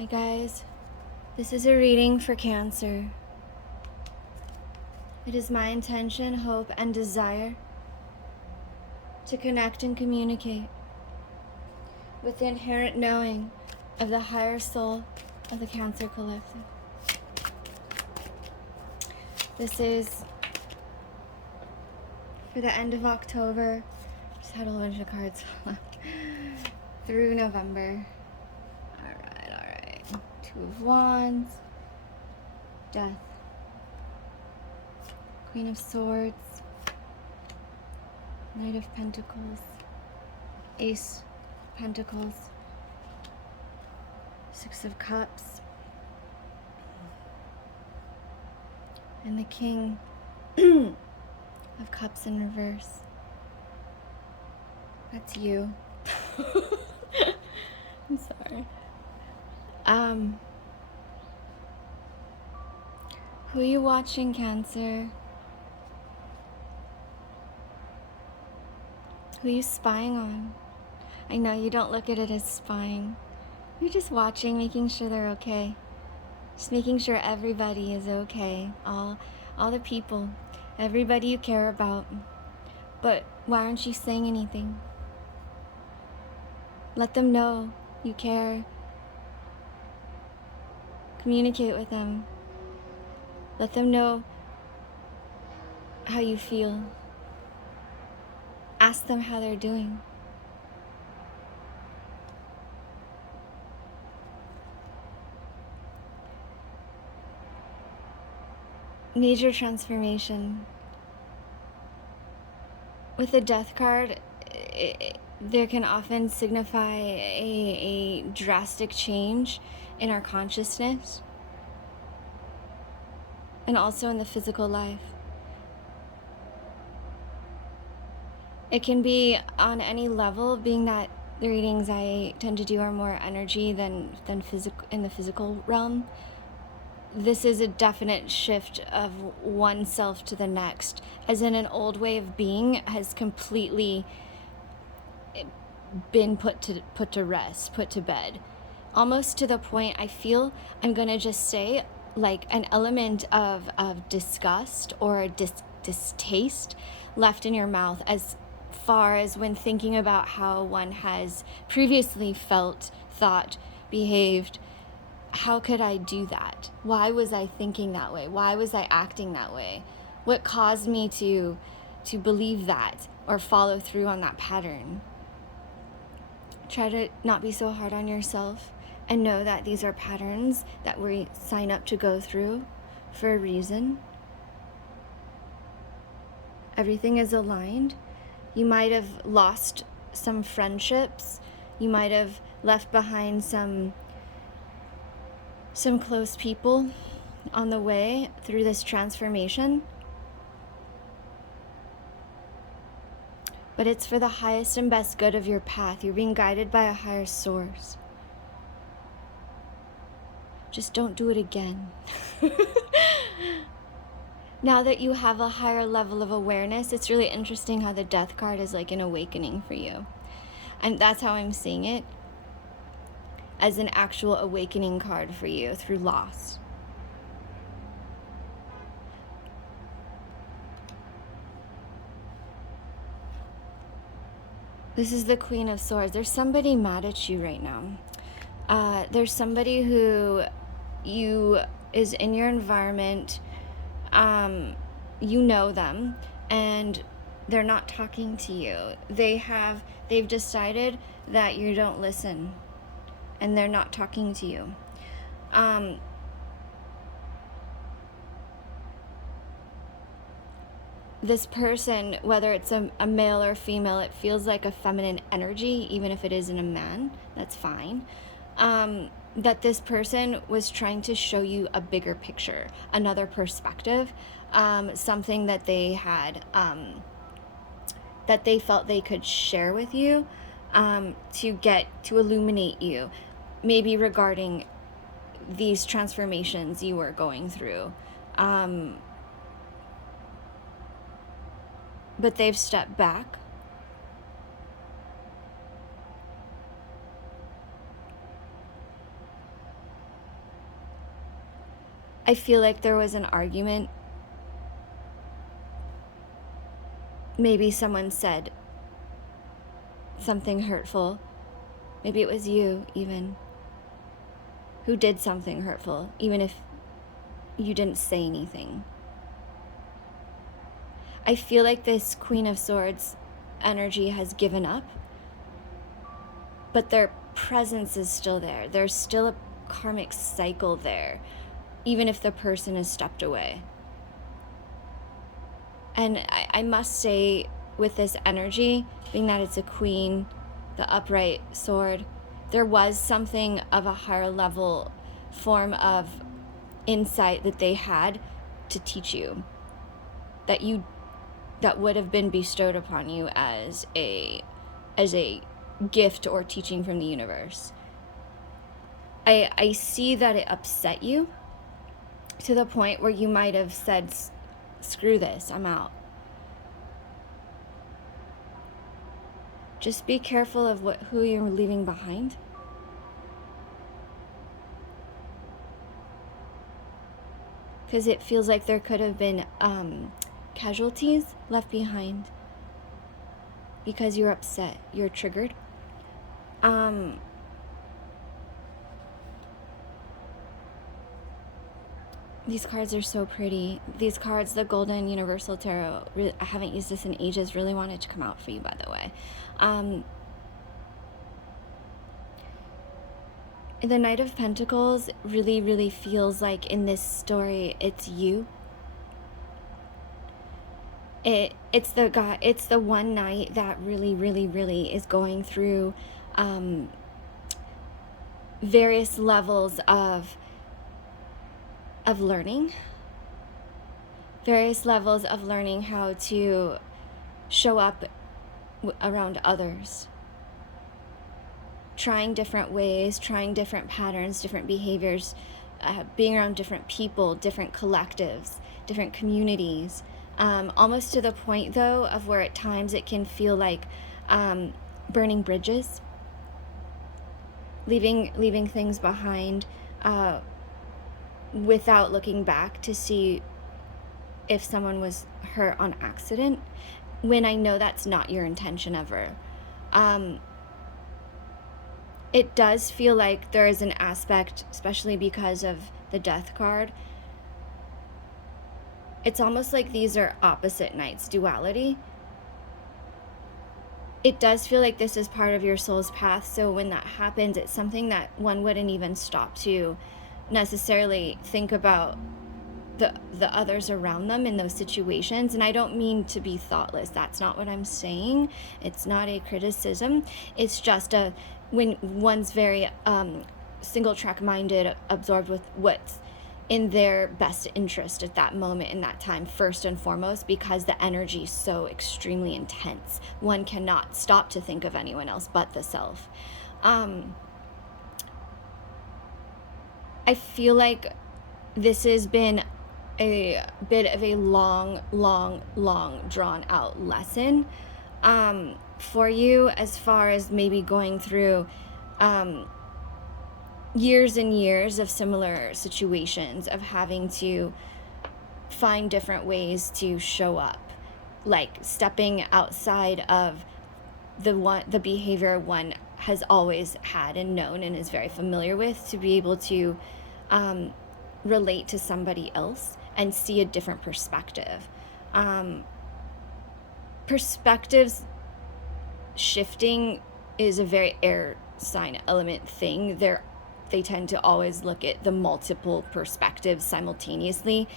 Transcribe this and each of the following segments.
Hi guys, this is a reading for Cancer. It is my intention, hope, and desire to connect and communicate with the inherent knowing of the higher soul of the Cancer Collective. This is for the end of October. Just had a bunch of cards through November. Alright. Two of Wands, Death, Queen of Swords, Knight of Pentacles, Ace of Pentacles, Six of Cups, and the King of Cups in reverse. That's you. I'm sorry. Who are you watching, Cancer? Who are you spying on? I know you don't look at it as spying. You're just watching, making sure they're okay. Just making sure everybody is okay. All the people, everybody you care about. But why aren't you saying anything? Let them know you care. Communicate with them. Let them know how you feel. Ask them how they're doing. Major transformation. With the Death card, there can often signify a drastic change in our consciousness and also in the physical life. It can be on any level, being that the readings I tend to do are more energy than physical in the physical realm. This is a definite shift of oneself to the next, as in an old way of being has completely been put to rest, put to bed, almost to the point I feel I'm gonna just say like an element of disgust or distaste left in your mouth, as far as when thinking about how one has previously felt, thought, behaved. How could I do that? Why was I thinking that way? Why was I acting that way? What caused me to believe that or follow through on that pattern? Try to not be so hard on yourself and know that these are patterns that we sign up to go through for a reason. Everything is aligned. You might have lost some friendships. You might have left behind some close people on the way through this transformation. But it's for the highest and best good of your path. You're being guided by a higher source. Just don't do it again. Now that you have a higher level of awareness, it's really interesting how the Death card is like an awakening for you. And that's how I'm seeing it, as an actual awakening card for you through loss. This is the Queen of Swords. There's somebody mad at you right now. There's somebody who is in your environment. You know them, and they're not talking to you. They've decided that you don't listen, and they're not talking to you. This person, whether it's a male or female, it feels like a feminine energy, even if it isn't a man, that's fine. That this person was trying to show you a bigger picture, another perspective, something that they had, that they felt they could share with you, to illuminate you, maybe regarding these transformations you were going through. But they've stepped back. I feel like there was an argument. Maybe someone said something hurtful. Maybe it was you, even, who did something hurtful, even if you didn't say anything. I feel like this Queen of Swords energy has given up, but their presence is still there. There's still a karmic cycle there, even if the person has stepped away. And I must say, with this energy, being that it's a queen, the upright sword, there was something of a higher level form of insight that they had to teach you, that would have been bestowed upon you as a gift or teaching from the universe. I see that it upset you to the point where you might have said, screw this, I'm out. Just be careful of who you're leaving behind. Because it feels like there could have been casualties left behind because you're upset, you're triggered. These cards are so pretty. These cards, the Golden Universal Tarot, I haven't used this in ages, really wanted to come out for you, by the way. The Knight of Pentacles really, really feels like in this story, it's you. It's the one knight that really, really, really is going through various levels of learning, various levels of learning how to show up around others, trying different ways, trying different patterns, different behaviors, being around different people, different collectives, different communities, almost to the point, though, of where at times it can feel like burning bridges, leaving things behind, without looking back to see if someone was hurt on accident, when I know that's not your intention ever. It does feel like there is an aspect, especially because of the Death card. It's almost like these are opposite knights, duality. It does feel like this is part of your soul's path, so when that happens, it's something that one wouldn't even stop to necessarily think about the others around them in those situations. And I don't mean to be thoughtless. That's not what I'm saying. It's not a criticism. It's just when one's very single track minded, absorbed with what's in their best interest at that moment, in that time, first and foremost, because the energy is so extremely intense. One cannot stop to think of anyone else but the self. I feel like this has been a bit of a long drawn out lesson for you, as far as maybe going through years and years of similar situations, of having to find different ways to show up, like stepping outside of the behavior one has always had and known and is very familiar with, to be able to relate to somebody else and see a different perspective. Perspectives shifting is a very air sign element thing. They tend to always look at the multiple perspectives simultaneously,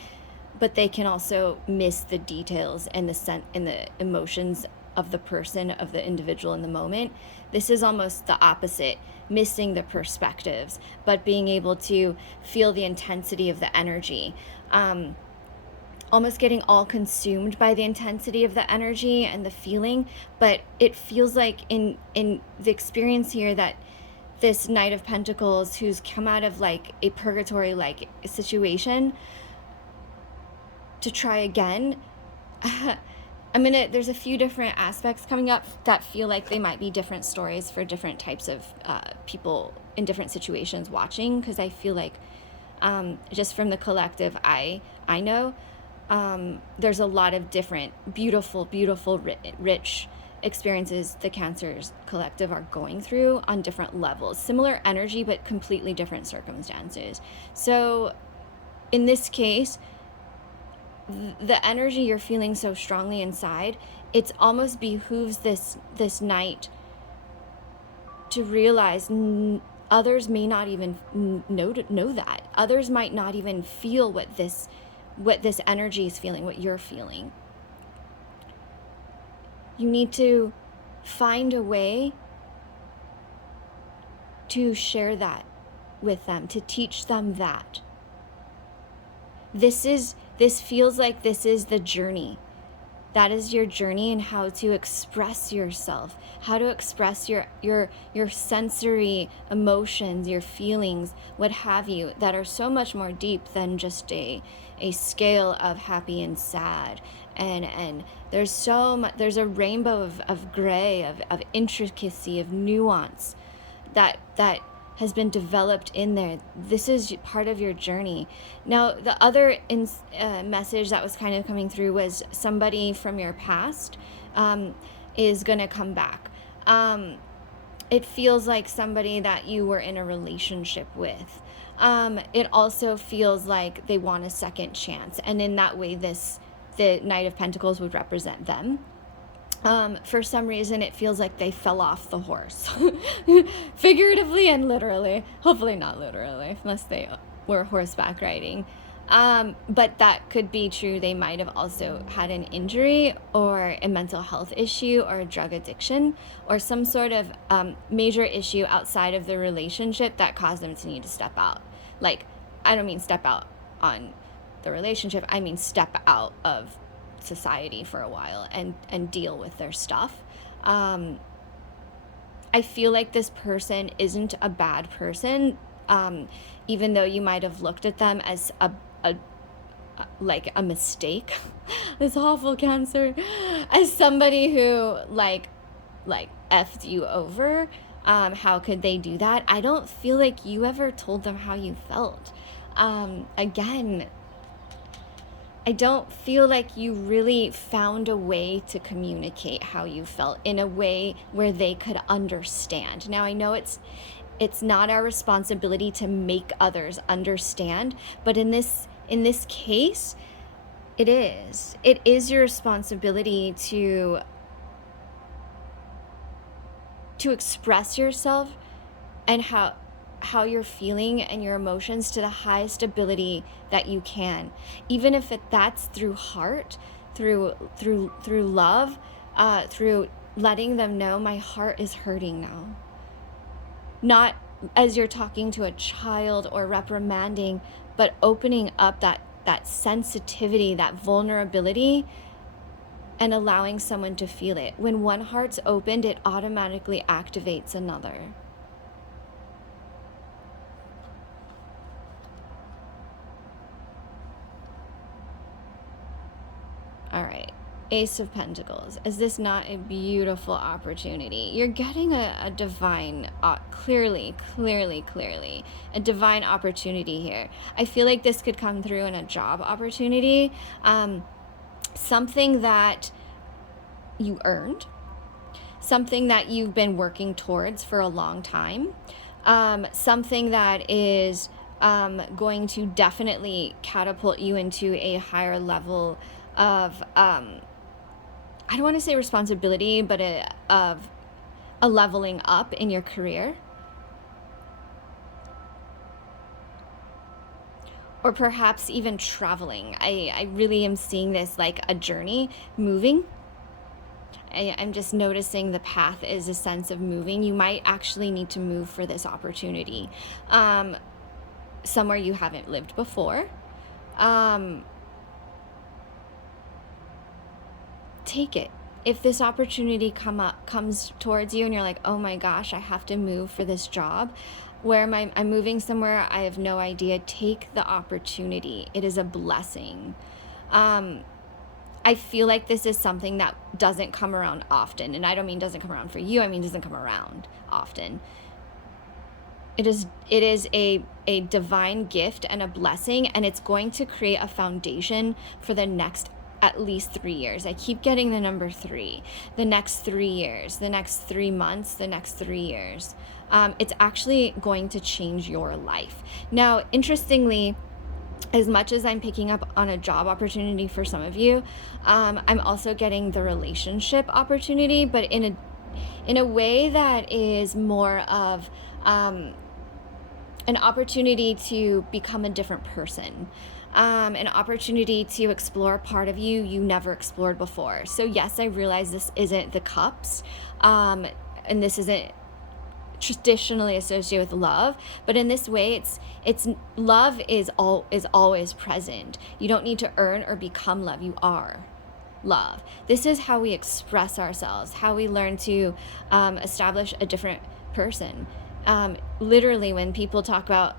but they can also miss the details and the emotions of the person, of the individual in the moment. This is almost the opposite, missing the perspectives, but being able to feel the intensity of the energy, almost getting all consumed by the intensity of the energy and the feeling. But it feels like in the experience here that this Knight of Pentacles, who's come out of like a purgatory like situation to try again, there's a few different aspects coming up that feel like they might be different stories for different types of people in different situations watching, because I feel like Just from the collective I know, there's a lot of different beautiful, rich experiences the Cancers collective are going through on different levels. Similar energy, but completely different circumstances. So in this case, the energy you're feeling so strongly inside, it's almost behooves this night to realize others may not even know that. Others might not even feel what this energy is feeling, what you're feeling. You need to find a way to share that with them, to teach them that. This feels like this is the journey. That is your journey in how to express yourself, how to express your sensory emotions, your feelings, what have you, that are so much more deep than just a scale of happy and sad. And there's so much, there's a rainbow of gray, of intricacy, of nuance that has been developed in there. This is part of your journey. Now, the other message that was kind of coming through was somebody from your past is going to come back. It feels like somebody that you were in a relationship with. It also feels like they want a second chance. And in that way, the Knight of Pentacles would represent them. For some reason, it feels like they fell off the horse, figuratively and literally. Hopefully not literally, unless they were horseback riding. But that could be true. They might have also had an injury or a mental health issue or a drug addiction or some sort of major issue outside of the relationship that caused them to need to step out. Like, I don't mean step out on the relationship. I mean step out of society for a while and deal with their stuff. I feel like this person isn't a bad person, even though you might have looked at them as like a mistake. This awful Cancer, as somebody who like effed you over. How could they do that? I don't feel like you ever told them how you felt. Again, I don't feel like you really found a way to communicate how you felt in a way where they could understand. Now, I know it's not our responsibility to make others understand, but in this case, it is. It is your responsibility to express yourself and how you're feeling and your emotions to the highest ability that you can, even if that's through heart, through love, through letting them know my heart is hurting now. Not as you're talking to a child or reprimanding, but opening up that sensitivity, that vulnerability, and allowing someone to feel it. When one heart's opened, it automatically activates another. All right, Ace of Pentacles. Is this not a beautiful opportunity? You're getting a divine, clearly, a divine opportunity here. I feel like this could come through in a job opportunity, something that you earned, something that you've been working towards for a long time, something that is going to definitely catapult you into a higher level of I don't want to say responsibility, but of a leveling up in your career. Or perhaps even traveling. I really am seeing this like a journey, moving. I'm just noticing the path is a sense of moving. You might actually need to move for this opportunity. Somewhere you haven't lived before. Take it. If this opportunity comes towards you and you're like, oh my gosh, I have to move for this job. Where am I? I'm moving somewhere. I have no idea. Take the opportunity. It is a blessing. I feel like this is something that doesn't come around often. And I don't mean doesn't come around for you. I mean doesn't come around often. It is a divine gift and a blessing, and it's going to create a foundation for the next at least 3 years. I keep getting the number 3. The next 3 years, the next 3 months, the next 3 years. It's actually going to change your life. Now, interestingly, as much as I'm picking up on a job opportunity for some of you, I'm also getting the relationship opportunity, but in a way that is more of an opportunity to become a different person, an opportunity to explore a part of you never explored before. So yes, I realize this isn't the cups, and this isn't traditionally associated with love, but in this way, it's love is always present. You don't need to earn or become love. You are love. This is how we express ourselves, how we learn to establish a different person. Literally, when people talk about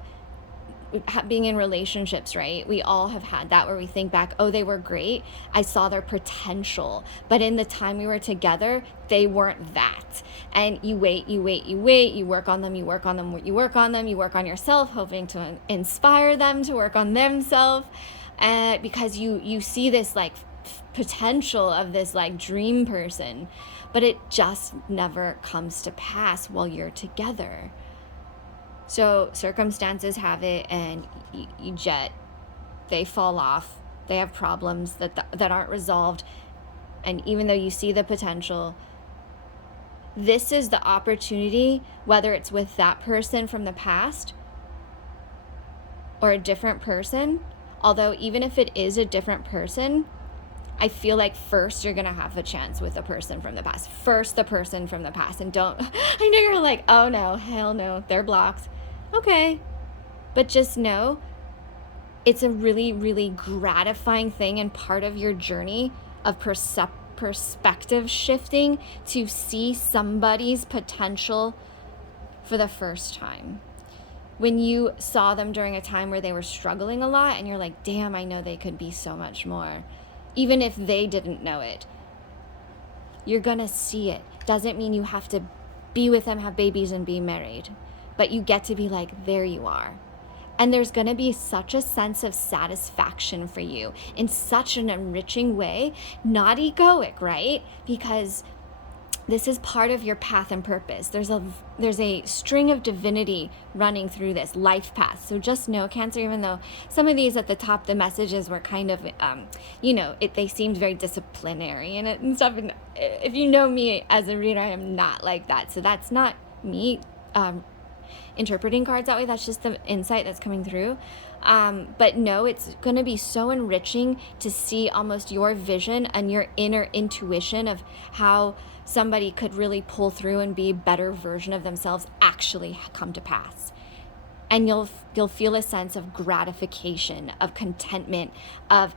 being in relationships, right? We all have had that where we think back, oh, they were great. I saw their potential. But in the time we were together, they weren't that. And you wait, you work on them, you work on yourself, hoping to inspire them to work on themselves. Because you see this like potential of this like dream person, but it just never comes to pass while you're together. So circumstances have it, and they fall off. They have problems that aren't resolved. And even though you see the potential, this is the opportunity, whether it's with that person from the past or a different person. Although even if it is a different person, I feel like first you're going to have a chance with the person from the past. First, the person from the past. And don't, I know you're like, oh no, hell no, they're blocked. Okay. But just know it's a really, really gratifying thing and part of your journey of perspective shifting to see somebody's potential for the first time. When you saw them during a time where they were struggling a lot and you're like, damn, I know they could be so much more. Even if they didn't know it, you're gonna see it. Doesn't mean you have to be with them, have babies, and be married. But you get to be like, there you are. And there's gonna be such a sense of satisfaction for you in such an enriching way, not egoic, right? Because this is part of your path and purpose. There's a string of divinity running through this life path. So just know, Cancer, even though some of these at the top, the messages were kind of, they seemed very disciplinary and stuff. And if you know me as a reader, I am not like that. So that's not me interpreting cards that way. That's just the insight that's coming through. But no, it's going to be so enriching to see almost your vision and your inner intuition of how somebody could really pull through and be a better version of themselves actually come to pass. And you'll feel a sense of gratification, of contentment, of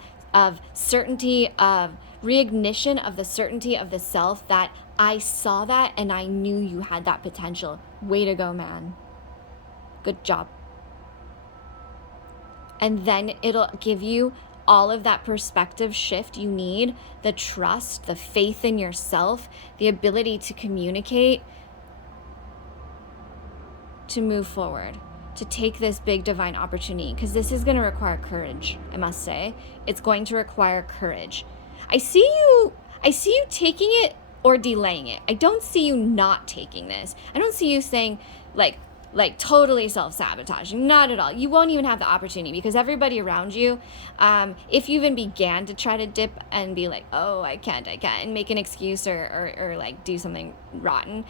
certainty, of reignition of the certainty of the self that I saw that and I knew you had that potential. Way to go, man. Good job. And then it'll give you all of that perspective shift you need, the trust, the faith in yourself, the ability to communicate, to move forward, to take this big divine opportunity. Because this is going to require courage, I must say. It's going to require courage. I see you taking it or delaying it. I don't see you not taking this. I don't see you saying like totally self-sabotaging. Not at all. You won't even have the opportunity because everybody around you, if you even began to try to dip and be like, oh, I can't, and make an excuse or like do something rotten,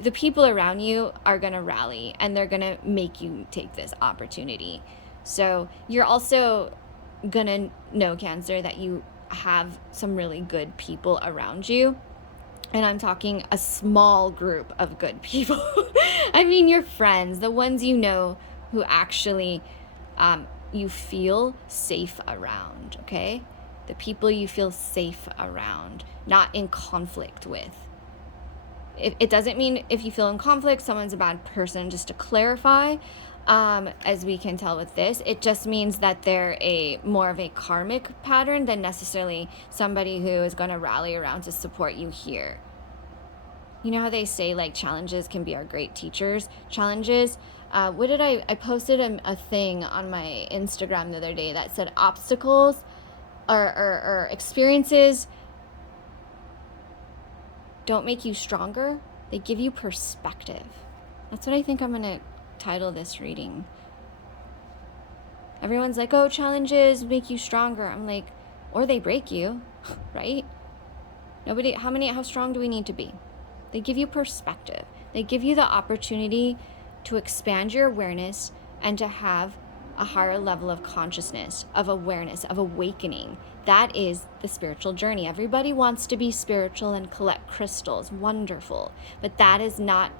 the people around you are going to rally and they're going to make you take this opportunity. So you're also going to know, Cancer, that you have some really good people around you. And I'm talking a small group of good people. I mean, your friends, the ones you know who actually you feel safe around, okay? The people you feel safe around, not in conflict with. It doesn't mean if you feel in conflict, someone's a bad person, just to clarify. As we can tell with this, it just means that they're more of a karmic pattern than necessarily somebody who is going to rally around to support you here. You know how they say like challenges can be our great teachers? Challenges I posted a thing on my Instagram the other day that said obstacles or experiences don't make you stronger, they give you perspective. That's what I think I'm gonna title this reading. Everyone's like, oh, challenges make you stronger. I'm like, or they break you, right? How strong do we need to be? They give you perspective. They give you the opportunity to expand your awareness and to have a higher level of consciousness, of awareness, of awakening. That is the spiritual journey. Everybody wants to be spiritual and collect crystals. Wonderful. But that is not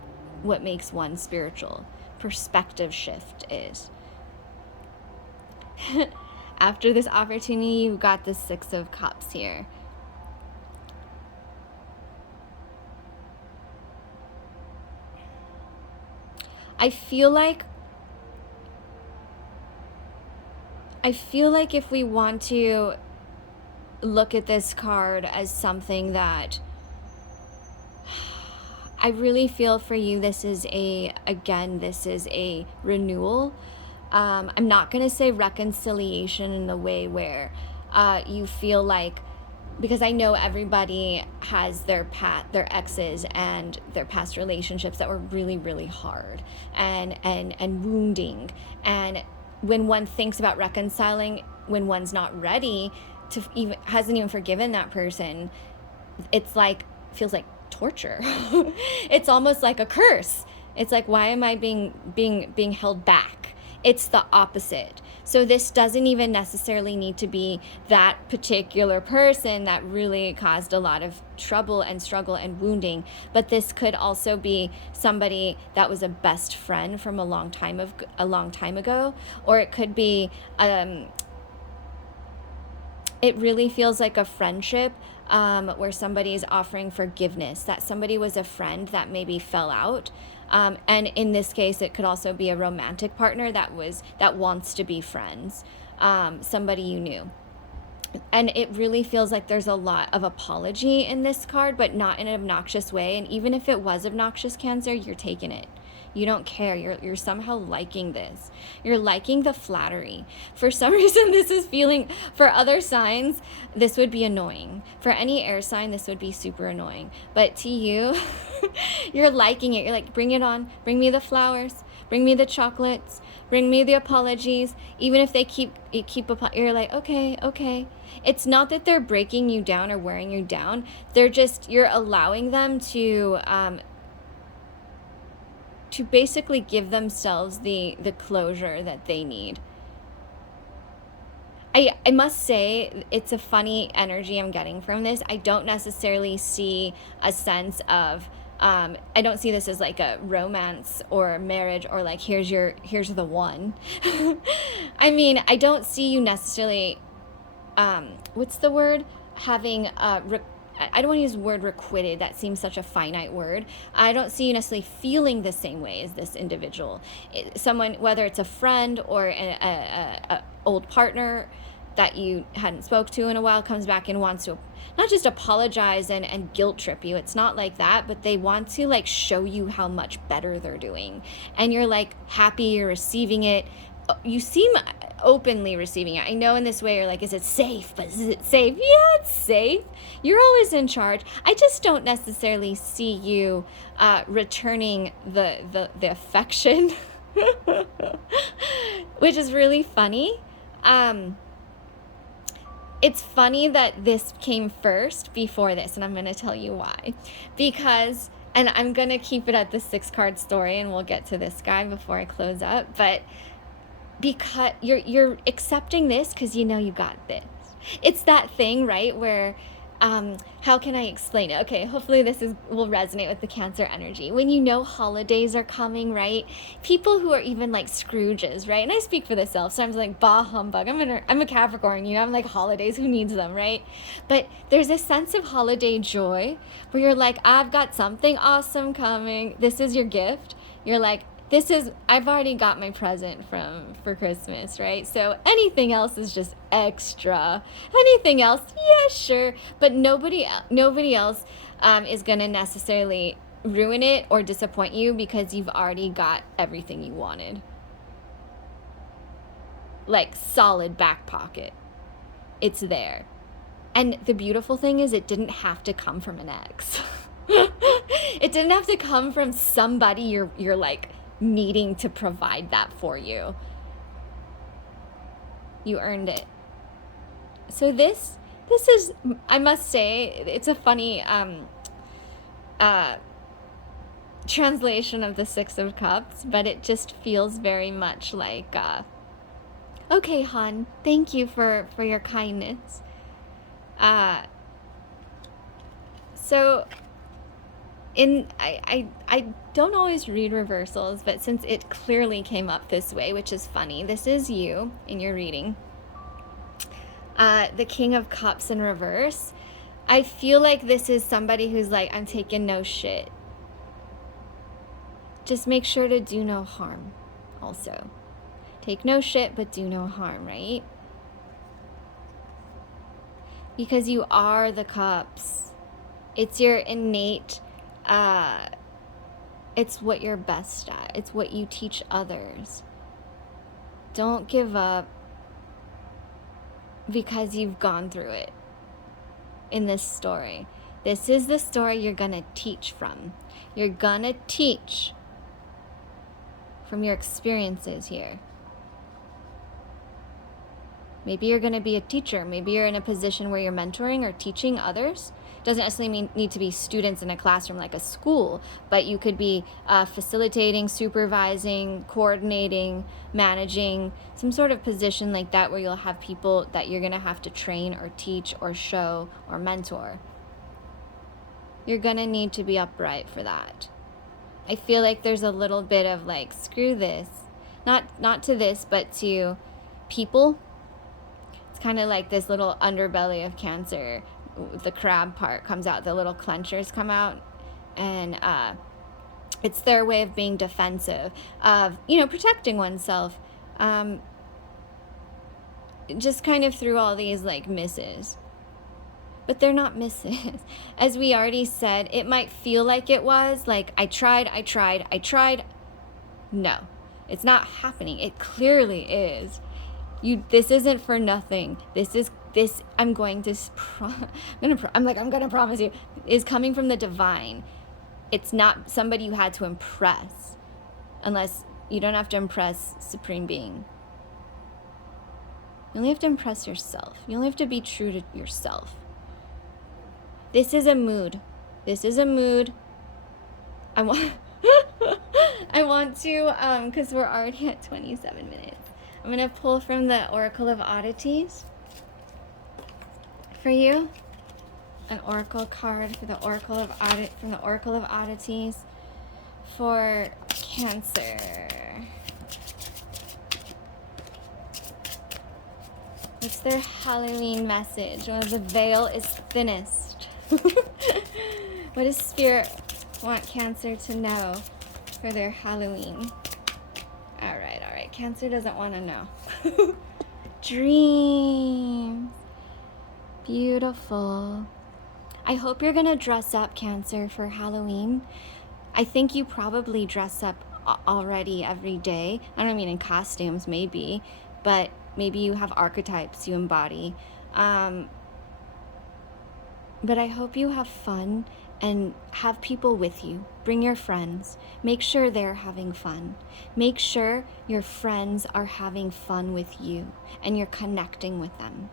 what makes one spiritual. Perspective shift is. After this opportunity, you got the Six of Cups here. I feel like if we want to look at this card as something that I really feel for you, this is a renewal. I'm not going to say reconciliation in the way where you feel like, because I know everybody has their exes and their past relationships that were really, really hard and wounding. And when one thinks about reconciling, when one's not ready to hasn't even forgiven that person, it's like, feels like torture. It's almost like a curse. It's like, why am I being held back? It's the opposite. So this doesn't even necessarily need to be that particular person that really caused a lot of trouble and struggle and wounding, but this could also be somebody that was a best friend from a long time ago, or it could be it really feels like a friendship where somebody is offering forgiveness, that somebody was a friend that maybe fell out. And in this case, it could also be a romantic partner that wants to be friends, somebody you knew. And it really feels like there's a lot of apology in this card, but not in an obnoxious way. And even if it was obnoxious, Cancer, you're taking it. You don't care. You're somehow liking this. You're liking the flattery. For some reason, this is feeling, for other signs, this would be annoying. For any air sign, this would be super annoying. But to you, you're liking it. You're like, bring it on. Bring me the flowers. Bring me the chocolates. Bring me the apologies. Even if they you're like, okay. It's not that they're breaking you down or wearing you down. You're allowing them to basically give themselves the closure that they need. I must say, it's a funny energy I'm getting from this. I don't necessarily see a sense of, I don't see this as like a romance or marriage or like, here's the one. I mean, I don't see you necessarily, what's the word? Having I don't want to use the word requited. That seems such a finite word. I don't see you necessarily feeling the same way as this individual. Someone, whether it's a friend or a old partner that you hadn't spoke to in a while, comes back and wants to not just apologize and guilt trip you. It's not like that, but they want to like show you how much better they're doing. And you're like happy you're receiving it. You seem openly receiving it. I know in this way you're like, is it safe? But is it safe? Yeah, it's safe. You're always in charge. I just don't necessarily see you returning the affection, which is really funny. It's funny that this came first before this, and I'm going to tell you why. Because, and I'm going to keep it at the 6-card story, and we'll get to this guy before I close up, but because you're accepting this because you know you got this. It's that thing, right, where how can I explain it? Okay, hopefully this will resonate with the Cancer energy. When you know holidays are coming, right? People who are even like Scrooges, right? And I speak for the self, so I'm like, bah humbug. I'm a Capricorn, you know. I'm like, holidays, who needs them, right? But there's a sense of holiday joy where you're like, I've got something awesome coming. This is your gift. You're like, I've already got my present for Christmas, right? So anything else is just extra. Anything else, yeah, sure. But nobody else is going to necessarily ruin it or disappoint you because you've already got everything you wanted. Like solid back pocket. It's there. And the beautiful thing is it didn't have to come from an ex. It didn't have to come from somebody you're like needing to provide that for you. You earned it. So this is, I must say, it's a funny translation of the Six of Cups, but it just feels very much like, okay, hon, thank you for your kindness. So I don't always read reversals, but since it clearly came up this way, which is funny, this is you in your reading. The King of Cups in reverse. I feel like this is somebody who's like, I'm taking no shit. Just make sure to do no harm also. Take no shit, but do no harm, right? Because you are the cups. It's your innate, it's what you're best at. It's what you teach others. Don't give up because you've gone through it in this story. This is the story you're gonna teach from. You're gonna teach from your experiences here. Maybe you're going to be a teacher. Maybe you're in a position where you're mentoring or teaching others. Doesn't necessarily need to be students in a classroom like a school, but you could be facilitating, supervising, coordinating, managing, some sort of position like that where you'll have people that you're going to have to train or teach or show or mentor. You're going to need to be upright for that. I feel like there's a little bit of like, screw this. Not to this, but to people. Kind of like this little underbelly of Cancer. The crab part comes out, the little clenchers come out, and it's their way of being defensive, of, protecting oneself, just kind of through all these like misses. But they're not misses. As we already said, it might feel like it was, like I tried. No, it's not happening. It clearly is. This isn't for nothing. I'm going to promise you, is coming from the divine. It's not somebody you had to impress, unless you don't have to impress Supreme Being. You only have to impress yourself. You only have to be true to yourself. This is a mood. I want to, because we're already at 27 minutes. I'm going to pull from the Oracle of Oddities for you. An oracle card for the Oracle of Oddities for Cancer. What's their Halloween message? Oh, the veil is thinnest. What does Spirit want Cancer to know for their Halloween? All right. Cancer doesn't want to know. Dreams. Beautiful. I hope you're going to dress up, Cancer, for Halloween. I think you probably dress up already every day. I don't mean in costumes, maybe, but maybe you have archetypes you embody. But I hope you have fun and have people with you. Bring your friends. Make sure they're having fun. Make sure your friends are having fun with you and you're connecting with them.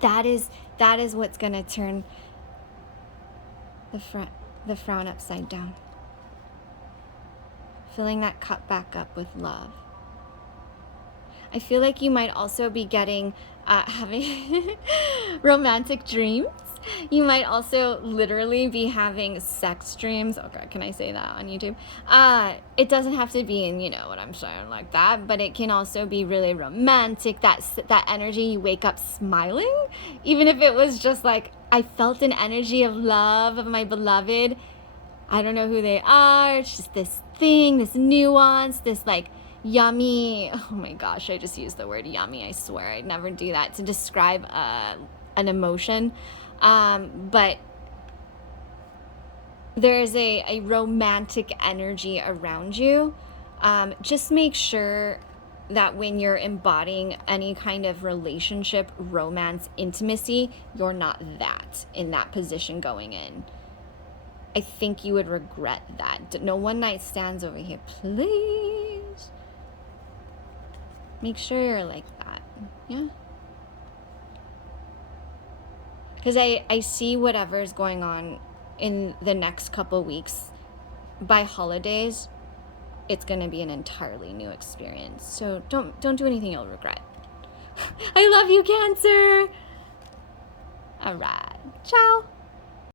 That is what's going to turn the frown upside down. Filling that cup back up with love. I feel like you might also be getting, having romantic dreams. You might also literally be having sex dreams. Okay, can I say that on YouTube? It doesn't have to be in, what I'm saying, like that, but it can also be really romantic, that energy, you wake up smiling, even if it was just like, I felt an energy of love of my beloved. I don't know who they are. It's just this thing, this nuance, this like yummy. Oh my gosh, I just used the word yummy. I swear I'd never do that to describe an emotion. But there's a romantic energy around you. Just make sure that when you're embodying any kind of relationship, romance, intimacy, you're not in that position going in. I think you would regret that. No one night stands over here, please. Make sure you're like that. Yeah. Because I see whatever's going on in the next couple weeks. By holidays, it's going to be an entirely new experience. So don't do anything you'll regret. I love you, Cancer. All right. Ciao.